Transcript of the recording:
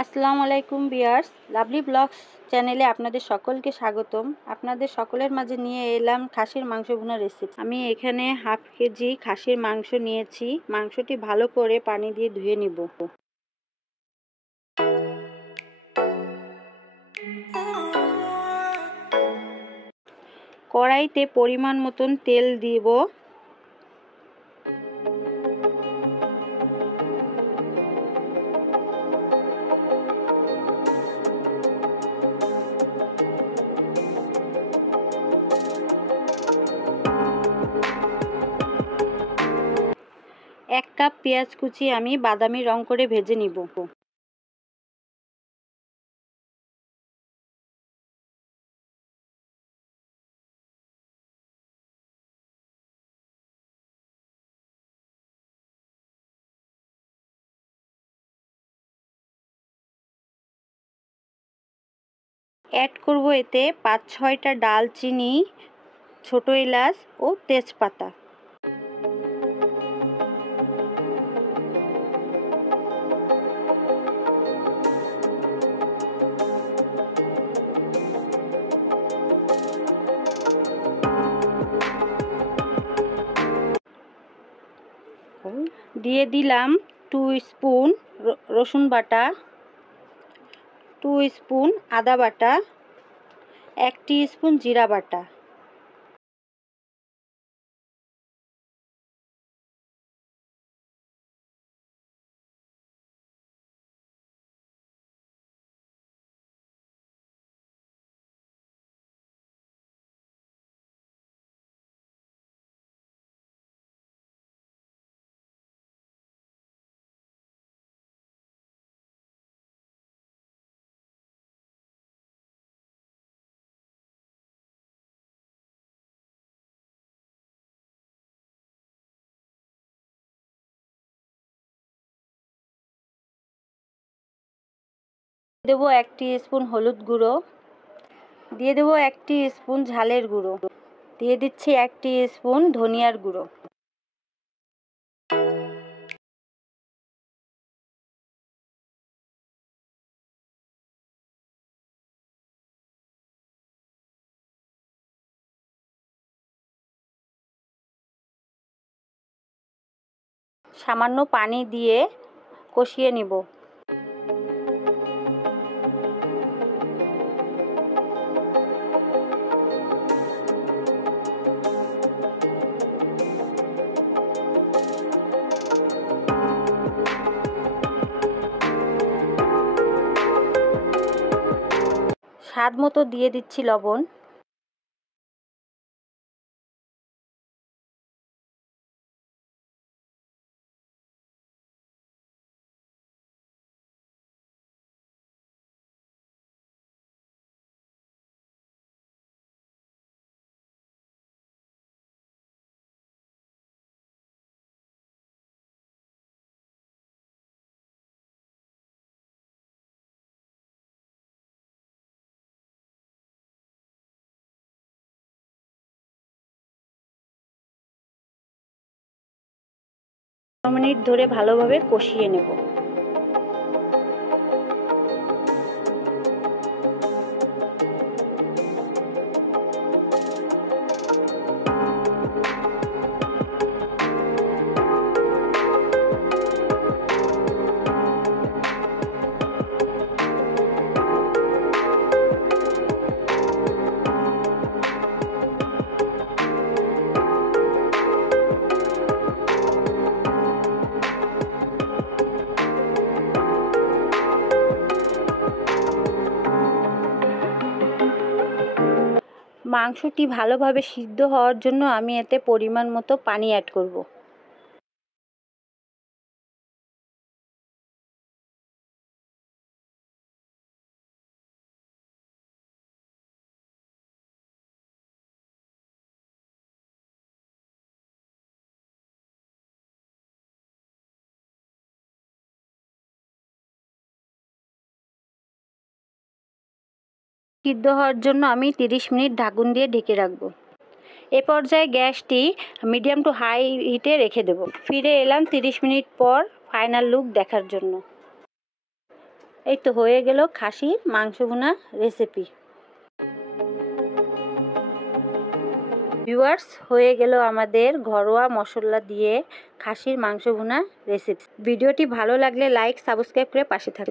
আসসালামু আলাইকুম viewers, lovely blogs চ্যানেলে আপনাদের সকলকে স্বাগতম। আপনাদের সকলের মাঝে নিয়ে এলাম খাসির মাংস ভুনা রেসিপি। আমি এখানে হাফ কেজি খাসির মাংস নিয়েছি। মাংসটি ভালো করে পানি দিয়ে ধুয়ে নিব। কড়াইতে পরিমাণ মতন তেল দিব। এক কাপ পেঁয়াজ কুচি আমি বাদামি রং করে ভেজে নিব। অ্যাড করব এতে ৫-৬টা ডালচিনি, ছোট এলাচ ও তেজপাতা। দিয়ে দিলাম 2 স্পুন রসুন বাটা, 2 স্পুন আদা বাটা, 1 স্পুন জিরা বাটা। দেবো 1 স্পুন হলুদ গুঁড়ো, দিয়ে দেবো 1 স্পুন ঝালের গুঁড়ো, দিয়ে দিচ্ছি 1 স্পুন ধনিয়ার গুঁড়ো। সামান্য পানি দিয়ে কষিয়ে নিব। স্বাদ মতো দিয়ে দিচ্ছি লবণ। মিনিট ধরে ভালোভাবে কষিয়ে নেব। মাংসটি ভালোভাবে সিদ্ধ হওয়ার জন্য আমি এতে পরিমাণ মতো পানি অ্যাড করব। সিদ্ধ হওয়ার জন্য আমি 30 মিনিট ঢাকন দিয়ে ঢেকে রাখব। এ পর্যায়ে গ্যাসটি মিডিয়াম টু হাই হিটে রেখে দেব। ফিরে এলাম 30 মিনিট পর ফাইনাল লুক দেখার জন্য। এই তো হয়ে গেল খাসির মাংস ভুনা রেসিপি। ভিউয়ার্স, হয়ে গেল আমাদের ঘরোয়া মশলা দিয়ে খাসির মাংস ভুনা রেসিপি। ভিডিওটি ভালো লাগলে লাইক সাবস্ক্রাইব করে পাশে থাকুন।